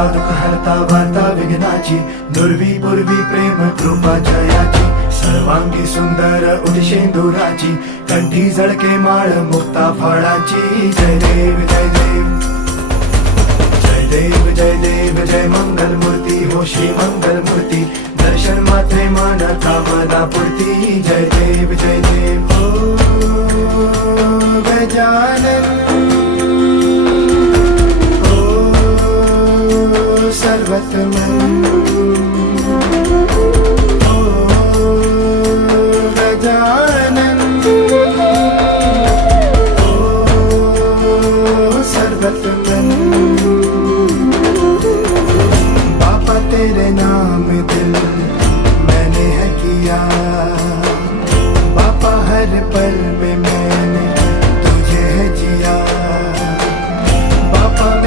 हरता दुःख हरता वार्ता विघ्नाची, दुर्वी पूर्वी प्रेम कृपा जयाची, सर्वांगी सुंदर उदिशेंदुराची, कंठी झळके माळ मुक्ता फळाची. जय देव जय देव जय देव जय देव जय मंगल मूर्ती हो श्री मंगल मूर्ती, दर्शन मात्रे मन कामना पूर्ती. जय देव जय देव हो गजानन सर्वतमन ओ गजानन ओ सर्वतमन. बापा तेरे